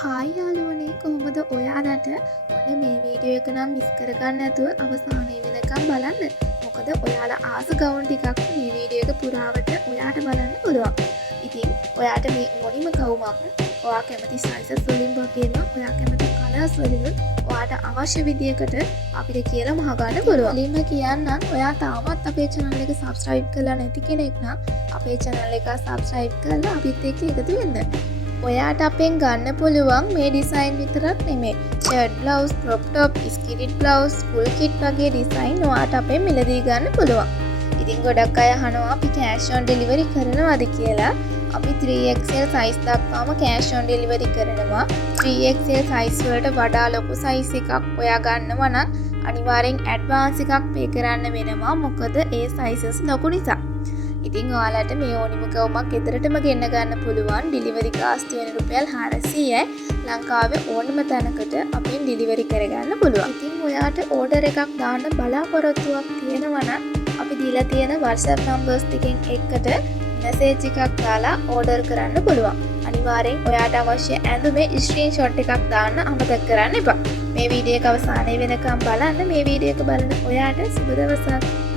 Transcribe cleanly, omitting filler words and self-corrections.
Hi යාළුවනේ කොහොමද ඔයාලට ඔන්න මේ වීඩියෝ එක නම් මිස් කරගන්න නැතුව අවසානයේ වෙනකම් බලන්න. මොකද ඔයාලා ආස ගවුන් ටිකක් මේ වීඩියෝ එක පුරාවට ඔයාට බලන්න පුළුවන්. ඉතින් ඔයාට මේ ඕනිම ගවුමක් ඔයා කැමති සයිසස් වලින් වගේම ඔයා කැමති කලර්ස් වලින් ඔයාට අවශ්‍ය විදියකට අපිට කියලා මහගන්න පුළුවන්. මුලින්ම කියන්නම් ඔයා තාමත් අපේ channel එක subscribe කරලා නැති කෙනෙක් නම් අපේ channel එක subscribe කරලා අපිත් එක්ක එකතු වෙන්න. ඔයාට අපෙන් ගන්න පුළුවන් මේ ඩිසයින් විතරක් නෙමේ shirt blouse crop top skirt blouse full kit වගේ ඩිසයින් ඔයාට අපෙන් මිලදී ගන්න පුළුවන්. ඉතින් ගොඩක් අය අහනවා අපි කෑෂ් ඔන් ඩෙලිවරි කරනවද කියලා. අපි 3XL සයිස් දක්වාම කෑෂ් ඔන් ඩෙලිවරි කරනවා. 3XL සයිස් වලට වඩා ලොකු සයිස් එකක් ඔයා ගන්නවා නම් අනිවාර්යෙන් ඇඩ්වාන්ස් එකක් පේ කරන්න වෙනවා. මොකද ඒ සයිසස් ලොකු නිසා. ඉතින් ඔයාලට මේ ඕනිම ගවුමක් ගෙදරටම ගෙන්න ගන්න පුළුවන්. ඩිලිවරි ගාස්තු වෙන රුපියල් 400යි. ලංකාවේ ඕනම තැනකට අපෙන් ඩිලිවරි කරගන්න පුළුවන්. ඉතින් ඔයාට ඕඩර් එකක් දාන්න බලාපොරොත්තුවක් තියෙනවා නම් අපි දීලා තියෙන WhatsApp numbers දෙකෙන් එකකට මැසේජ් එකක් දාලා ඕඩර් කරන්න පුළුවන්. අනිවාර්යෙන් ඔයාට අවශ්‍ය ඇඳුමේ ස්ක්‍රීන්ෂොට් එකක් දාන්න අමතක කරන්න එපා. මේ වීඩියෝ එක අවසානයේ වෙනකම් බලන්න. මේ වීඩියෝ එක බලන ඔයාට සුබ දවසක්.